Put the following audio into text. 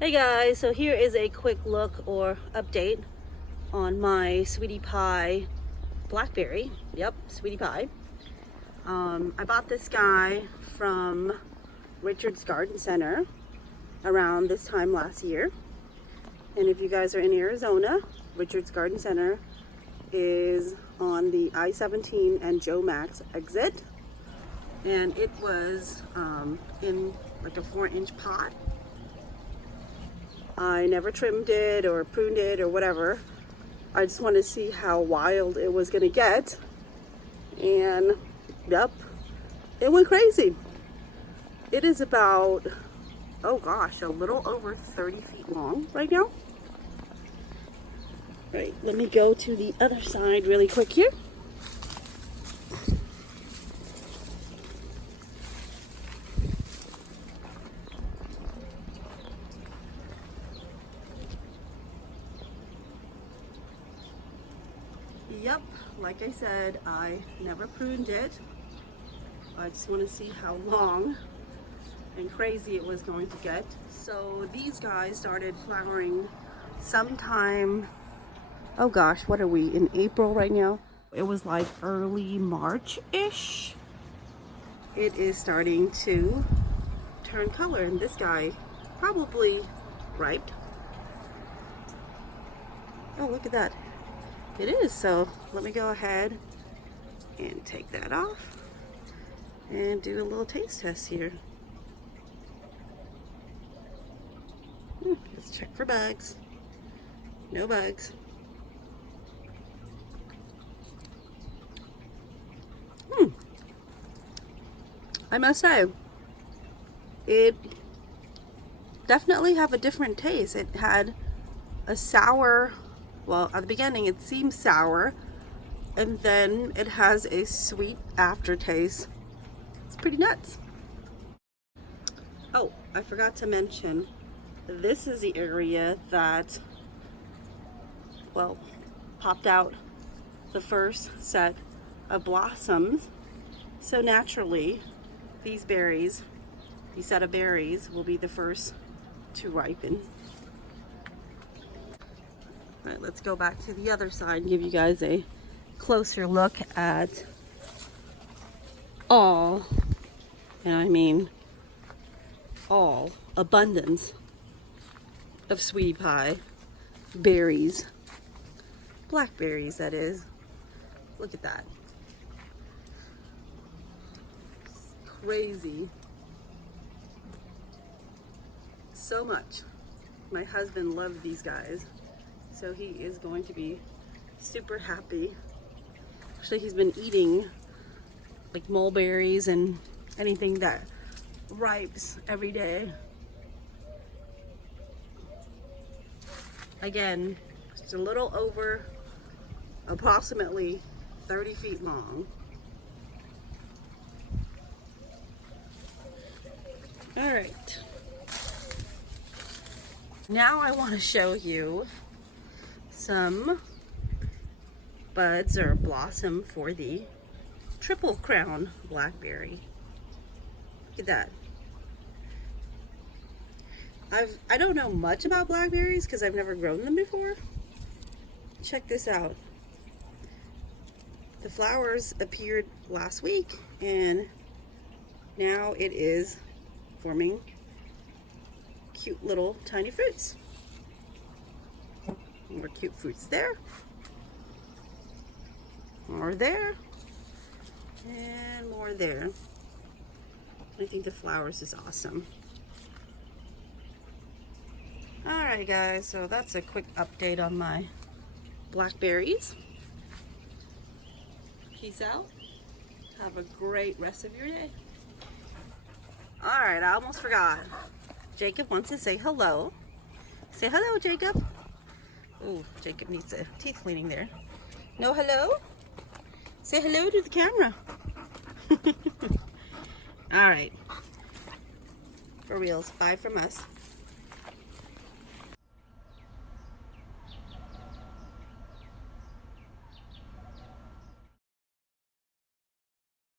Hey guys, so here is a quick look or update on my Sweetie Pie Blackberry. Yep, Sweetie Pie. I bought this guy from Richard's Garden Center around this time last year. And if you guys are in Arizona, Richard's Garden Center is on the I-17 and Joe Max exit. And it was in like a 4-inch pot. I never trimmed it or pruned it or whatever. I just wanted to see how wild it was gonna get. And yep, it went crazy. It is about, oh gosh, a little over 30 feet long right now. Right, let me go to the other side really quick here. Yep, like I said, I never pruned it. I just want to see how long and crazy it was going to get. So these guys started flowering sometime, oh gosh, what are we, in April right now? It was like early March-ish. It is starting to turn color, and this guy probably ripe. Oh, look at that. It is. So let me go ahead and take that off and do a little taste test here. Let's check for bugs. No bugs. I must say, it definitely have a different taste. It had a sour, well, at the beginning it seems sour, and then it has a sweet aftertaste. It's pretty nuts. Oh, I forgot to mention, this is the area that, well, popped out the first set of blossoms. So naturally, these berries, these set of berries, will be the first to ripen. All right, let's go back to the other side and give you guys a closer look at all, and I mean all, abundance of Sweetie Pie berries. Blackberries, that is. Look at that. It's crazy. So much. My husband loved these guys. So he is going to be super happy. Actually, he's been eating like mulberries and anything that ripes every day. Again, just a little over approximately 30 feet long. All right. Now I want to show you some buds or blossom for the triple crown blackberry. Look at that. I don't know much about blackberries because I've never grown them before. Check this out. The flowers appeared last week and now it is forming cute little tiny fruits. More cute fruits there. More there. And more there. I think the flowers is awesome. Alright guys, so that's a quick update on my blackberries. Peace out. Have a great rest of your day. Alright, I almost forgot. Jacob wants to say hello. Say hello, Jacob. Oh, Jacob needs a teeth cleaning there. No hello? Say hello to the camera. All right. For reals, bye from us.